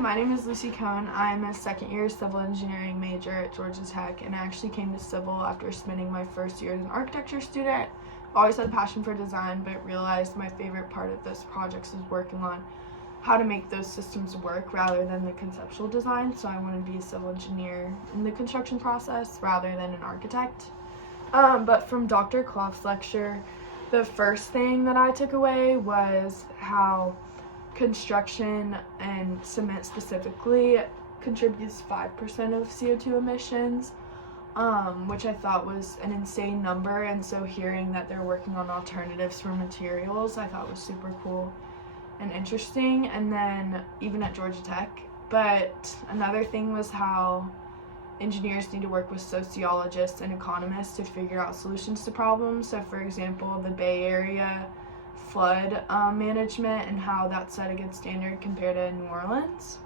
my name is Lucy Cohn. I'm a second-year civil engineering major at Georgia Tech, and I actually came to civil after spending my first year as an architecture student. I've always had a passion for design, but realized my favorite part of this project is working on how to make those systems work rather than the conceptual design. So I want to be a civil engineer in the construction process rather than an architect. But from Dr. Clough's lecture, the first thing that I took away was how construction and cement specifically contributes 5% of CO2 emissions, which I thought was an insane number. And so hearing that they're working on alternatives for materials, I thought was super cool and interesting. And then even at Georgia Tech. But another thing was how engineers need to work with sociologists and economists to figure out solutions to problems. So for example, the Bay Area flood management and how that's set a good standard compared to New Orleans.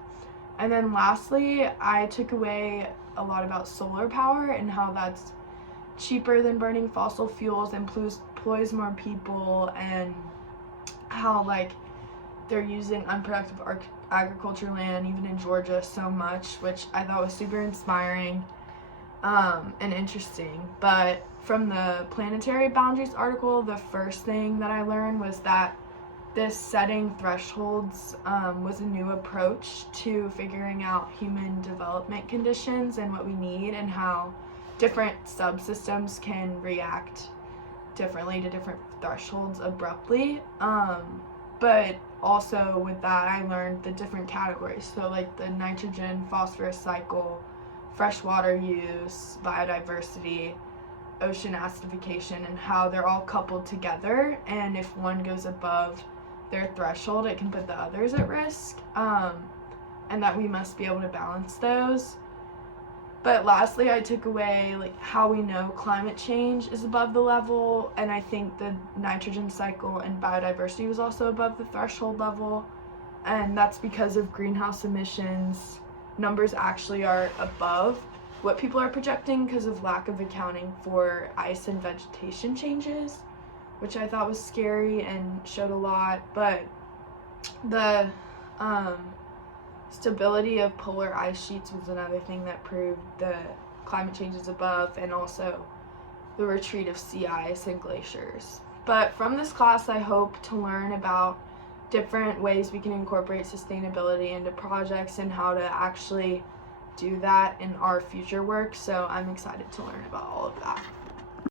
And then lastly, I took away a lot about solar power and how that's cheaper than burning fossil fuels, employs more people, and how they're using unproductive agriculture land even in Georgia so much, which I thought was super inspiring and interesting. But from the Planetary Boundaries article, the first thing that I learned was that this setting thresholds was a new approach to figuring out human development conditions and what we need, and how different subsystems can react differently to different thresholds abruptly. But also with that, I learned the different categories. So like the nitrogen, phosphorus cycle, freshwater use, biodiversity, ocean acidification, and how they're all coupled together, and if one goes above their threshold, it can put the others at risk, and that we must be able to balance those. But lastly, I took away how we know climate change is above the level, and I think the nitrogen cycle and biodiversity was also above the threshold level, and that's because of greenhouse emissions. Numbers actually are above what people are projecting because of lack of accounting for ice and vegetation changes, which I thought was scary and showed a lot. But the stability of polar ice sheets was another thing that proved the climate change is above, and also the retreat of sea ice and glaciers. But from this class, I hope to learn about different ways we can incorporate sustainability into projects and how to actually do that in our future work. So I'm excited to learn about all of that.